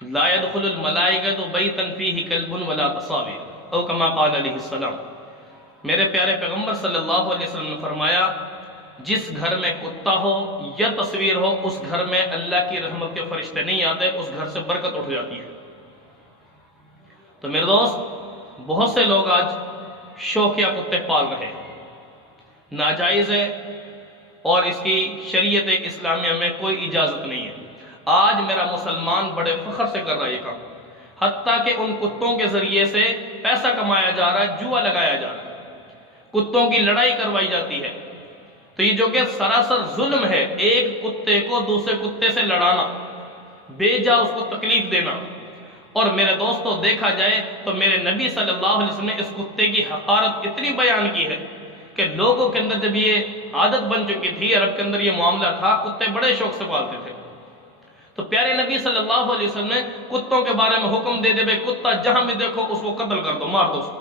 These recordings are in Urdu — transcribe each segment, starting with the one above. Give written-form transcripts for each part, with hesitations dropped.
لا يدخل الملائکۃ بیتا فیہ کلب ولا تصاویر او کما قال علیہ السلام۔ میرے پیارے پیغمبر صلی اللہ علیہ وسلم نے فرمایا جس گھر میں کتا ہو یا تصویر ہو اس گھر میں اللہ کی رحمت کے فرشتے نہیں آتے، اس گھر سے برکت اٹھ جاتی ہے۔ تو میرے دوست، بہت سے لوگ آج شوقیہ کتے پال رہے ہیں، ناجائز ہے اور اس کی شریعت اسلامیہ میں کوئی اجازت نہیں ہے۔ آج میرا مسلمان بڑے فخر سے کر رہا ہے یہ کام، حتیٰ کہ ان کتوں کے ذریعے سے پیسہ کمایا جا رہا ہے، جوا لگایا جا رہا ہے، کتوں کی لڑائی کروائی جاتی ہے۔ تو یہ جو کہ سراسر ظلم ہے، ایک کتے کو دوسرے کتے سے لڑانا، بے جا اس کو تکلیف دینا۔ اور میرے دوستو دیکھا جائے تو میرے نبی صلی اللہ علیہ وسلم نے اس کتے کی حقارت اتنی بیان کی ہے کہ لوگوں کے اندر جب یہ عادت بن چکی تھی، عرب کے اندر یہ معاملہ تھا، کتے بڑے شوق سے پالتے تھے، تو پیارے نبی صلی اللہ علیہ وسلم نے کتوں کے بارے میں حکم دے دے بھائی کتا جہاں بھی دیکھو اس کو قتل کر دو، مار دو اس کو۔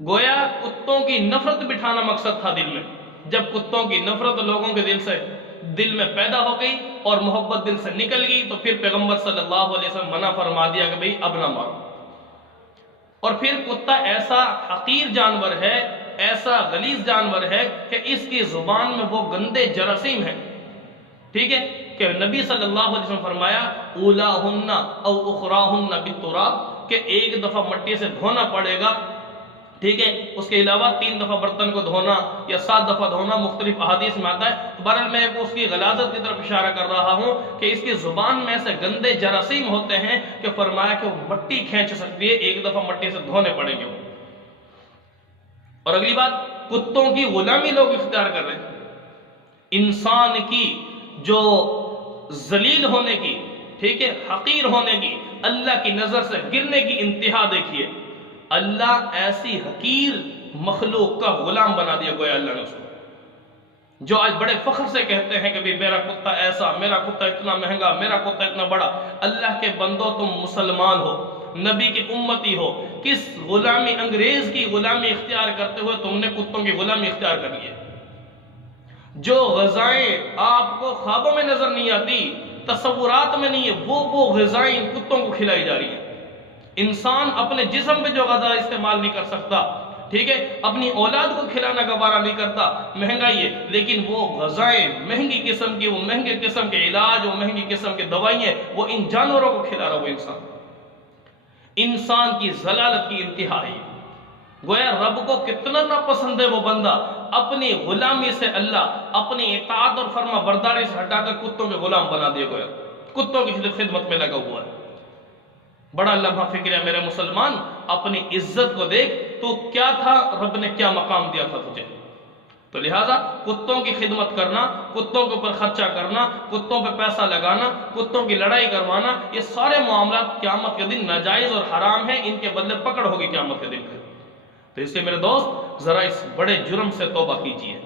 گویا کتوں کی نفرت بٹھانا مقصد تھا دل میں۔ جب کتوں کی نفرت لوگوں کے دل میں پیدا ہو گئی اور محبت دل سے نکل گئی تو پھر پیغمبر صلی اللہ علیہ وسلم منع فرما دیا کہ بھئی اب نہ مارو۔ اور پھر کتا ایسا حقیر جانور ہے، ایسا غلیظ جانور ہے کہ اس کی زبان میں وہ گندے جراثیم ہیں، ٹھیک ہے، کہ نبی صلی اللہ علیہ وسلم فرمایا اولاہن او اخراہن بالتراب، کہ ایک دفعہ مٹی سے دھونا پڑے گا، ٹھیک ہے، اس کے علاوہ 3 دفعہ برتن کو دھونا یا 7 دفعہ دھونا، مختلف احادیث میں آتا ہے۔ بہرحال میں اس کی غلاظت کی طرف اشارہ کر رہا ہوں کہ اس کی زبان میں ایسے گندے جراثیم ہوتے ہیں کہ فرمایا کہ وہ مٹی کھینچ سکتی ہے، ایک دفعہ مٹی سے دھونے پڑیں گے۔ اور اگلی بات، کتوں کی غلامی لوگ اختیار کر رہے ہیں۔ انسان کی جو ذلیل ہونے کی، ٹھیک ہے، حقیر ہونے کی، اللہ کی نظر سے گرنے کی انتہا دیکھیے، اللہ ایسی حقیر مخلوق کا غلام بنا دیا گویا اللہ نے اس کو، جو آج بڑے فخر سے کہتے ہیں کہ میرا کتا ایسا، میرا کتا اتنا مہنگا، میرا کتا اتنا بڑا۔ اللہ کے بندو، تم مسلمان ہو، نبی کی امتی ہو، کس غلامی، انگریز کی غلامی اختیار کرتے ہوئے تم نے کتوں کی غلامی اختیار کر لی ہے؟ جو غذائیں آپ کو خوابوں میں نظر نہیں آتی، تصورات میں نہیں ہے، وہ غذائیں کتوں کو کھلائی جا رہی ہیں۔ انسان اپنے جسم پہ جو غذا استعمال نہیں کر سکتا، ٹھیک ہے، اپنی اولاد کو کھلانا گوارا نہیں کرتا، مہنگائی ہے، لیکن وہ غذائیں مہنگی قسم کی، وہ مہنگے قسم کے علاج، وہ مہنگی قسم کے دوائیں، وہ ان جانوروں کو کھلا رہا وہ انسان کی ضلالت کی انتہا ہے۔ گویا رب کو کتنا ناپسند ہے وہ بندہ اپنی غلامی سے، اللہ اپنی اطاعت اور فرما برداری سے ہٹا کر کتوں کے غلام بنا دیا، گویا کتوں کی خدمت میں لگا ہوا ہے۔ بڑا لمحہ فکر ہے میرے مسلمان، اپنی عزت کو دیکھ، تو کیا تھا، رب نے کیا مقام دیا تھا تجھے۔ تو لہٰذا کتوں کی خدمت کرنا، کتوں کے اوپر خرچہ کرنا، کتوں پہ پیسہ لگانا، کتوں کی لڑائی کروانا، یہ سارے معاملات قیامت کے دن ناجائز اور حرام ہیں، ان کے بدلے پکڑ ہوگی قیامت کے دن پہ۔ تو اس لیے میرے دوست ذرا اس بڑے جرم سے توبہ کیجیے۔